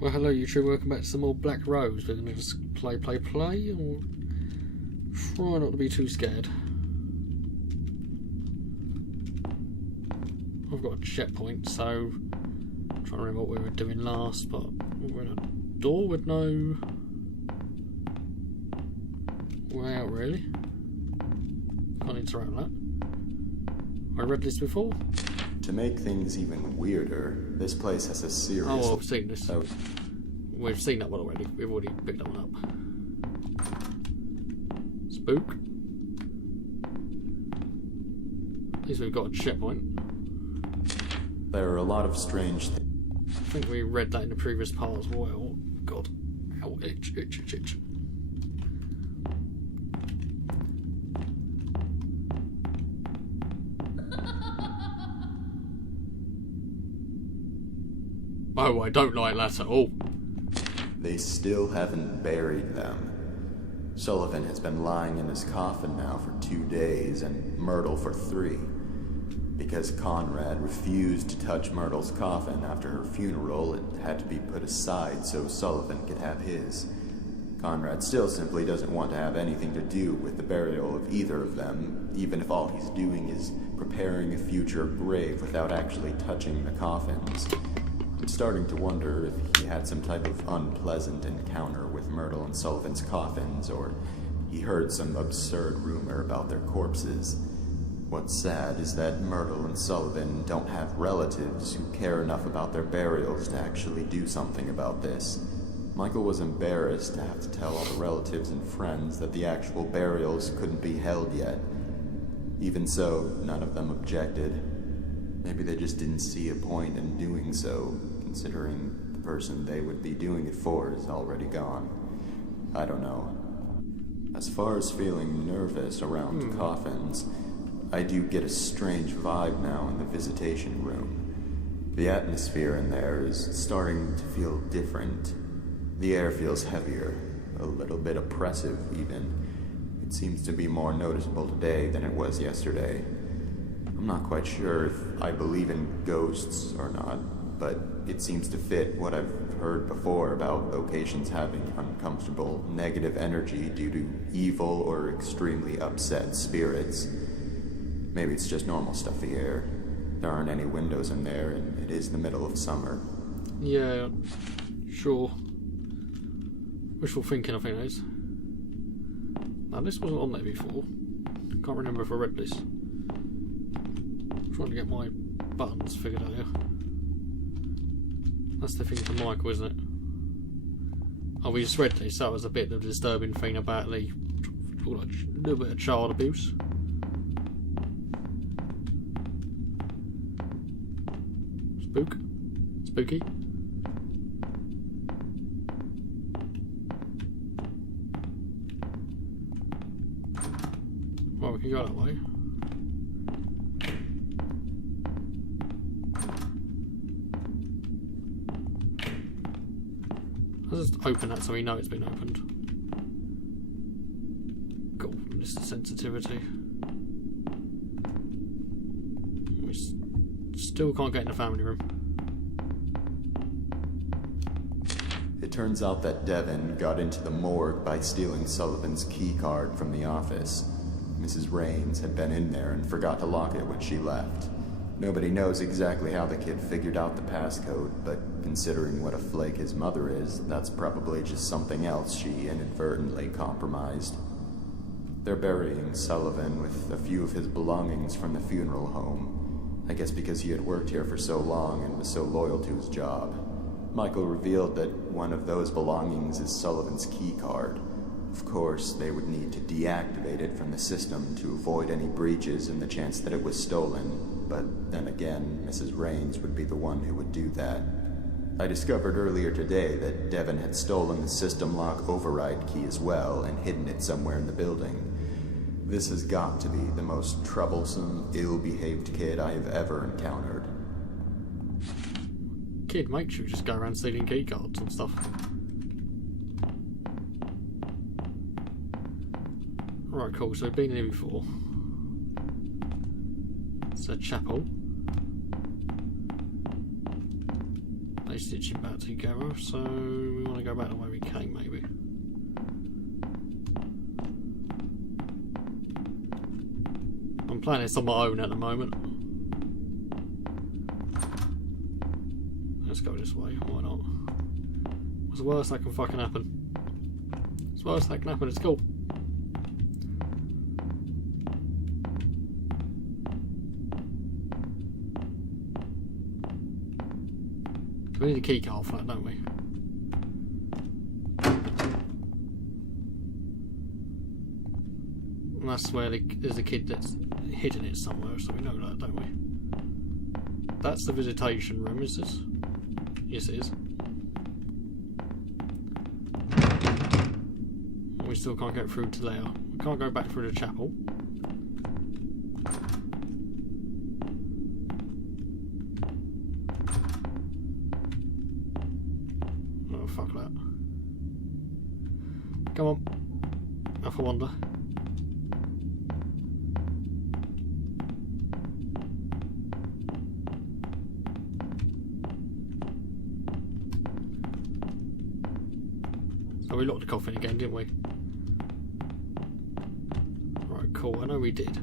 Well, hello YouTube, welcome back to some more Black Rose. We're going to just play, or try not to be too scared. I've got a checkpoint, so I'm trying to remember what we were doing last, but we're in a door with no way out, really. Can't interact with that. I read this before. To make things even weirder, this place has a series. Oh, well, I've seen this. We've seen that one already. We've already picked that one up. Spook. At least we've got a checkpoint. There are a lot of strange things. I think we read that in the previous part as well. God. Ow, itch. Oh, I don't like that at all. They still haven't buried them. Sullivan has been lying in his coffin now for 2 days, and Myrtle for 3. Because Conrad refused to touch Myrtle's coffin after her funeral, it had to be put aside so Sullivan could have his. Conrad still simply doesn't want to have anything to do with the burial of either of them, even if all he's doing is preparing a future grave without actually touching the coffins. I'm starting to wonder if he had some type of unpleasant encounter with Myrtle and Sullivan's coffins, or he heard some absurd rumor about their corpses. What's sad is that Myrtle and Sullivan don't have relatives who care enough about their burials to actually do something about this. Michael was embarrassed to have to tell all the relatives and friends that the actual burials couldn't be held yet. Even so, none of them objected. Maybe they just didn't see a point in doing so, considering the person they would be doing it for is already gone. I don't know. As far as feeling nervous around coffins, I do get a strange vibe now in the visitation room. The atmosphere in there is starting to feel different. The air feels heavier, a little bit oppressive even. It seems to be more noticeable today than it was yesterday. I'm not quite sure if I believe in ghosts or not, but it seems to fit what I've heard before about locations having uncomfortable, negative energy due to evil or extremely upset spirits. Maybe it's just normal stuffy air. There aren't any windows in there, and it is the middle of summer. Yeah, sure. Wishful thinking, I think it is. Now, this wasn't on there before. Can't remember if I read this. I'm trying to get my buttons figured out here. That's the thing for Michael, isn't it? Oh, we just read this. That was a bit of the disturbing thing about the little bit of child abuse. Spooky. Well, we can go that way. Let's just open that so we know it's been opened. God, this is sensitivity. We still can't get in the family room. It turns out that Devin got into the morgue by stealing Sullivan's key card from the office. Mrs. Raines had been in there and forgot to lock it when she left. Nobody knows exactly how the kid figured out the passcode, but considering what a flake his mother is, that's probably just something else she inadvertently compromised. They're burying Sullivan with a few of his belongings from the funeral home. I guess because he had worked here for so long and was so loyal to his job. Michael revealed that one of those belongings is Sullivan's key card. Of course, they would need to deactivate it from the system to avoid any breaches and the chance that it was stolen. But then again, Mrs. Raines would be the one who would do that. I discovered earlier today that Devin had stolen the system lock override key as well and hidden it somewhere in the building. This has got to be the most troublesome, ill-behaved kid I have ever encountered. Kid makes you just go around stealing key cards and stuff. Alright, cool, so we've been here before. It's a chapel. they stitching back together, so we want to go back the way we came, maybe. I'm playing this on my own at the moment. Let's go this way, why not? What's the worst that can fucking happen? What's the worst that can happen? It's cool. We need a key card for that, don't we? And that's where there's a kid that's hidden it somewhere, so we know that, don't we? That's the visitation room, is this? Yes, it is. We still can't get through to there. We can't go back through the chapel. Oh, fuck that. Come on. Have a wander. So we locked the coffin again, didn't we? Right, cool. I know we did.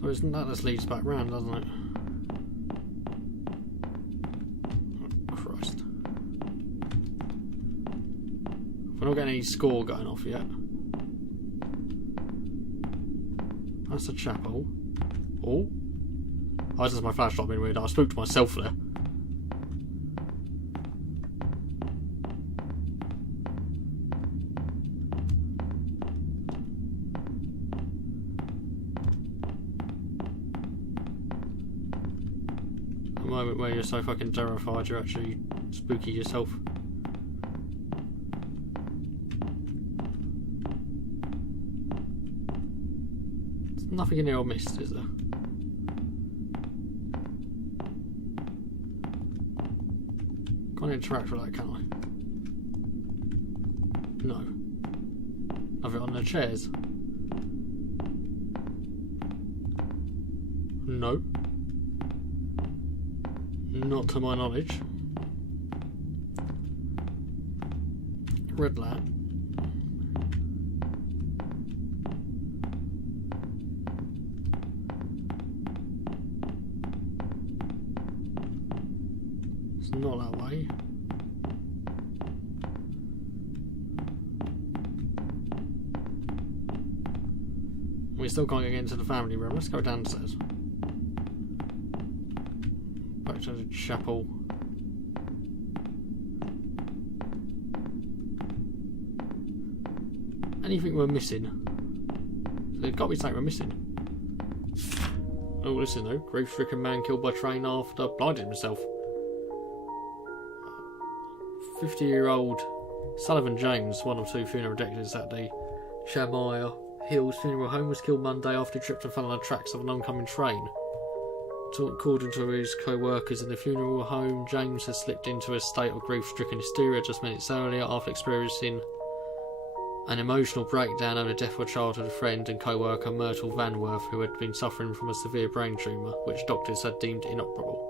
So isn't that just leads back round, doesn't it? Oh, Christ. We're not getting any score going off yet. That's the chapel. Oh. Oh, this is my flashlight being weird. I spooked myself there. A moment where you're so fucking terrified you're actually spooky yourself. There's nothing in here I missed, is there? Can't interact with that, can I? No. Have it on the chairs? No. Not to my knowledge. Red lamp. It's not that way. We still can't get into the family room. Let's go downstairs. Back to the chapel. Anything we're missing? There's got to be something we're missing. Oh, listen though. Grief-stricken man killed by train after blinding himself. 50-year-old Sullivan James, one of two funeral directors at the Shamire Hills Funeral Home, was killed Monday after he tripped and fell on the tracks of an oncoming train. According to his co-workers in the funeral home, James has slipped into a state of grief-stricken hysteria just minutes earlier after experiencing an emotional breakdown over the death of a childhood friend and co-worker Myrtle Vanworth, who had been suffering from a severe brain tumour, which doctors had deemed inoperable.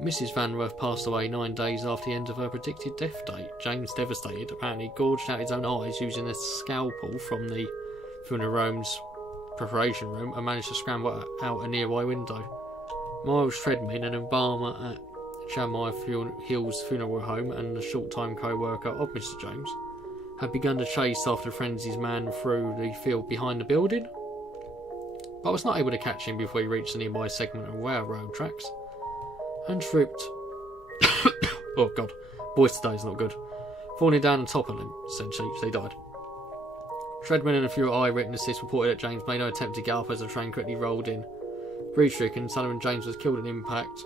Mrs. Vanworth passed away 9 days after the end of her predicted death date. James, devastated, apparently gouged out his own eyes using a scalpel from the funeral home's preparation room and managed to scramble out a nearby window. Miles Treadman, an embalmer at Shamire Hills Funeral Home and a short-time co-worker of Mr. James, had begun to chase after Frenzy's man through the field behind the building, but was not able to catch him before he reached the nearby segment of railroad tracks and tripped. Oh god, voice today is not good. Falling down on top of him, essentially, so he died. Treadman and a few eyewitnesses reported that James made no attempt to get up as the train quickly rolled in. Grief-stricken, Sullivan James was killed in impact.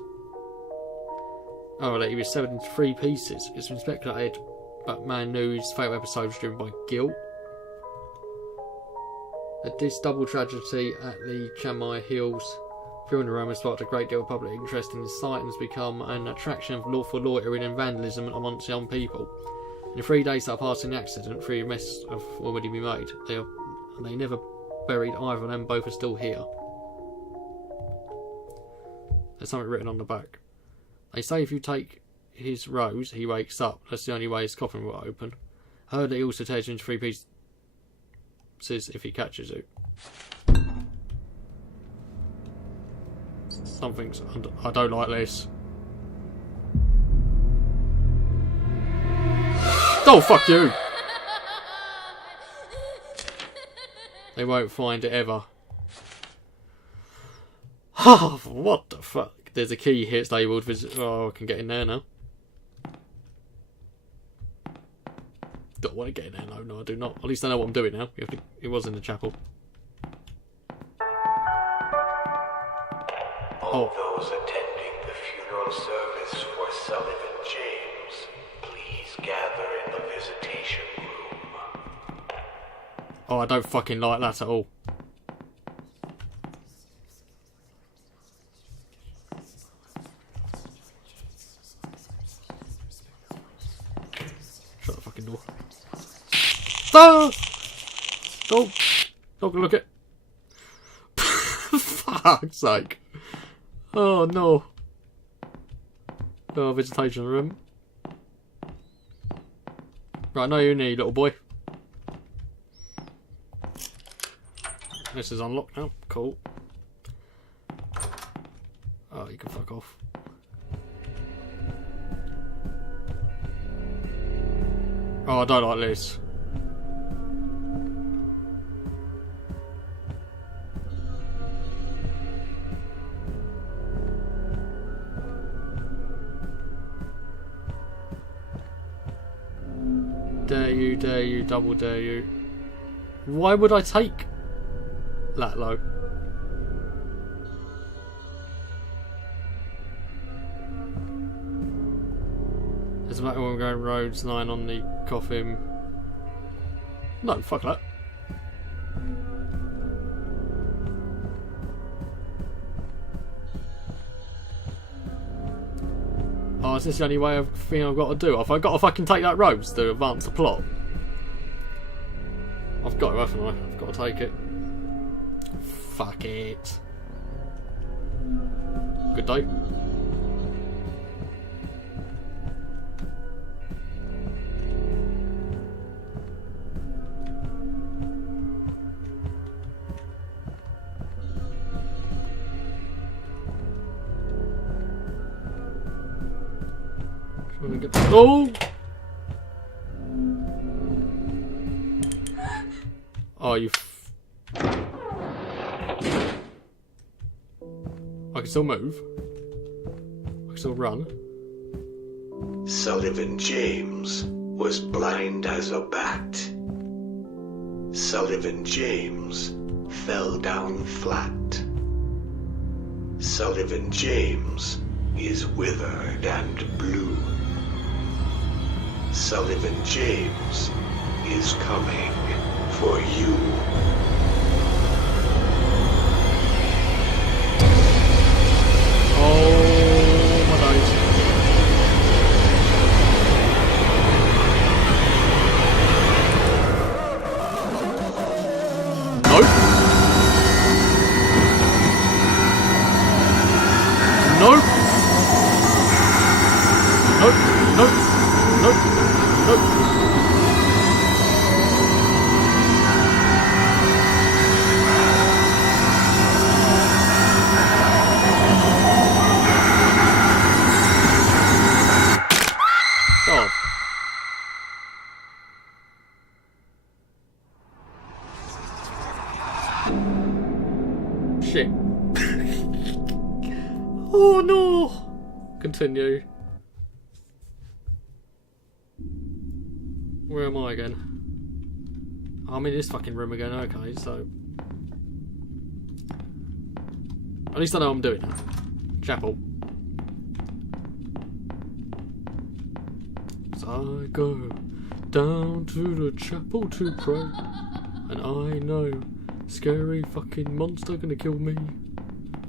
Oh, he was severed into 3 pieces. It's been speculated that man knew his fatal episode was driven by guilt. That this double tragedy at the Shamire Hills funeral home has sparked a great deal of public interest in the site and has become an attraction of lawful loitering and vandalism amongst young people. In the 3 days that are passing the accident, 3 arrests have already been made. They never buried either of them, both are still here. There's something written on the back. They say if you take his rose, he wakes up. That's the only way his coffin will open. I heard that he also tears you into 3 pieces if he catches you. Something's I don't like this. Oh, fuck you! They won't find it ever. Oh, what the fuck? There's a key here. It's labelled visit. Oh, I can get in there now. Don't want to get in there. No, I do not. At least I know what I'm doing now. It was in the chapel. All those attending the funeral service for Sullivan James, please gather in the visitation room. Oh, I don't fucking like that at all. Shut the fucking door. Ah! Don't look at. Fuck's sake. Oh no. Oh, visitation room. Right, now you need, little boy. This is unlocked now. Cool. Oh, you can fuck off. Oh, I don't like this. Dare you, double dare you. Why would I take that low? There's a matter when we're going roads 9 on the coffin. No, fuck that. Oh, is this the only thing I've got to do? Have I got to fucking take that rose to advance the plot? I've got to, haven't I? I've got to take it. Fuck it. Good day. Oh! Oh, you. I can still move. I can still run. Sullivan James was blind as a bat. Sullivan James fell down flat. Sullivan James is withered and blue. Sullivan James is coming for you. Oh my days. Nope. Nope. God. Shit. Oh no. Continue. Where am I again? I'm in this fucking room again, okay, so... At least I know what I'm doing now. Chapel. So I go down to the chapel to pray, and I know scary fucking monster gonna kill me.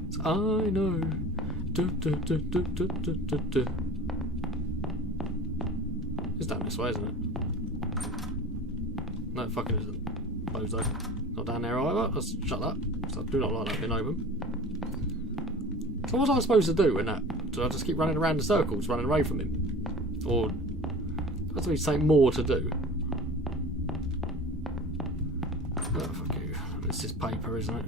So I know. It's down this way, isn't it? No, it fucking isn't. Bozo. Not down there either. Let's shut that. So I do not like that being open. So what was I supposed to do in that? Did I just keep running around in circles, running away from him? Or has to be something more to do? Oh, fuck you. This is paper, isn't it?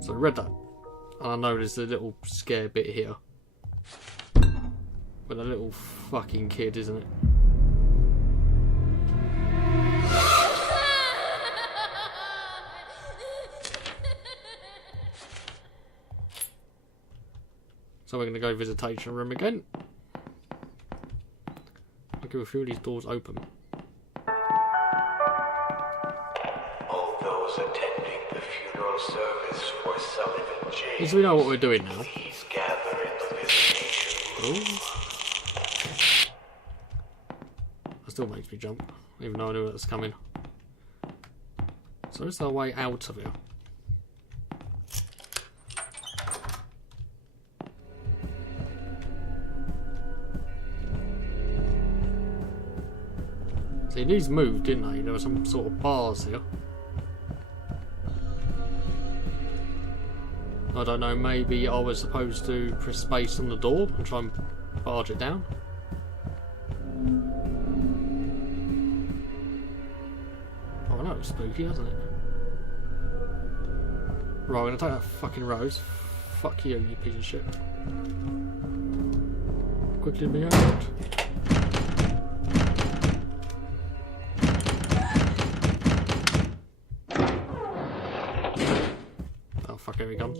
So I read that. And I know there's a little scare bit here. With a little fucking kid, isn't it? So we're going to go visitation room again. I'll give a few of these doors open. All those attending the funeral service for Sullivan James. At least we know what we're doing now. Please gather in the visitation room. That still makes me jump, even though I knew that was coming. So is there a way out of here? See, these moved, didn't they? There were some sort of bars here. I don't know, maybe I was supposed to press space on the door and try and barge it down. Oh no, it's spooky, doesn't it? Right, we're gonna take that fucking rose. Fuck you, you piece of shit. Quickly be out. Oh fuck, here he comes.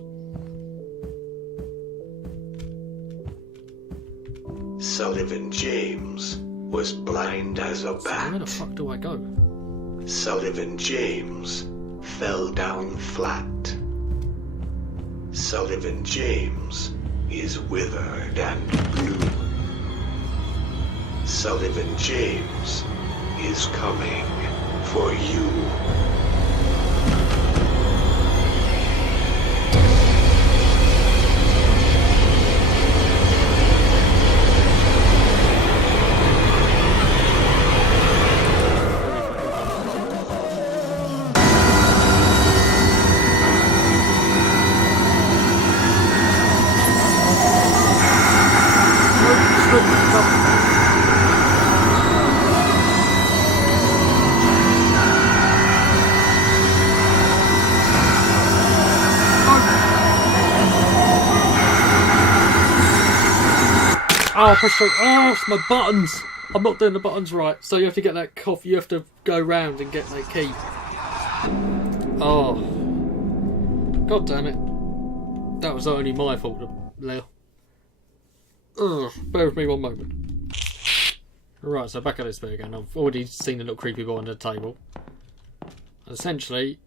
Sullivan James was blind as a So where the bat. fuck do I go? Sullivan James fell down flat. Sullivan James is withered and blue. Sullivan James is coming for you. Oh, press straight. Oh, it's my buttons. I'm not doing the buttons right. So you have to get that coffee. You have to go round and get that key. Oh. God damn it. That was only my fault, Leo. Ugh. Bear with me one moment. Right, so back at this bit again. I've already seen a little creepy boy on the table. Essentially,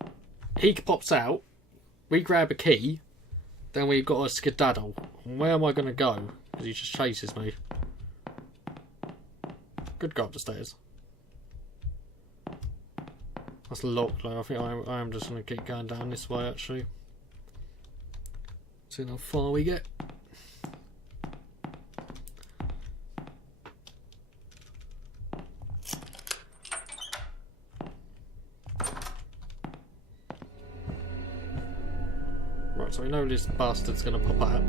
he pops out. We grab a key. Then we've got a skedaddle. Where am I going to go? Because he just chases me. Could go up the stairs. That's locked though. I think I am just going to keep going down this way actually. See how far we get. Right, so we know this bastard's going to pop out.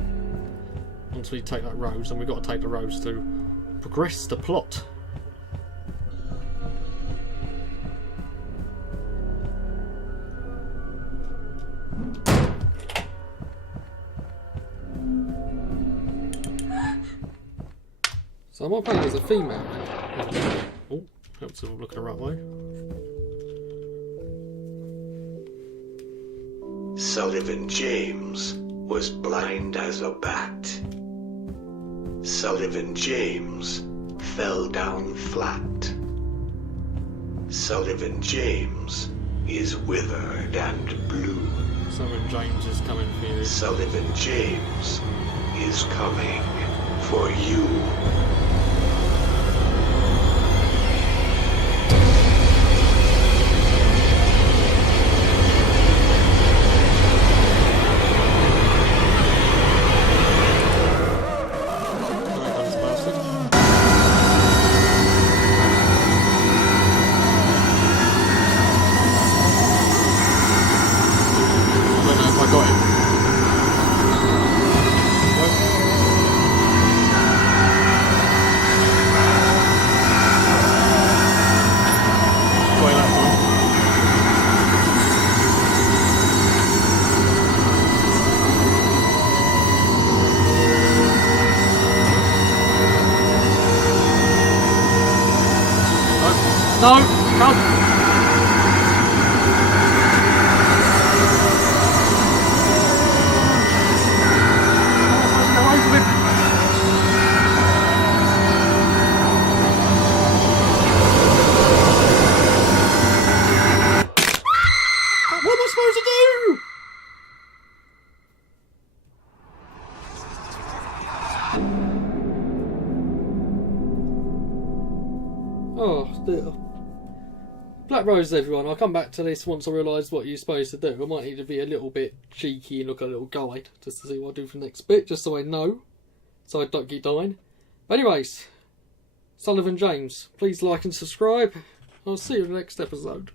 Once we take that rose, and we've got to take the rose to progress the plot. So I'm playing as a female. Oh, helps if I'm looking the right way. Sullivan James was blind as a bat. Sullivan James fell down flat. Sullivan James is withered and blue. Sullivan James is coming for you. Sullivan James is coming for you. I don't know if I got him. No! Come! Get away from him! What am I supposed to do? Oh dear. Black Rose, everyone. I'll come back to this once I realise what you're supposed to do. I might need to be a little bit cheeky and look at a little guide just to see what I do for the next bit, just so I know, so I don't keep dying. But anyways, Sullivan James, please like and subscribe. I'll see you in the next episode.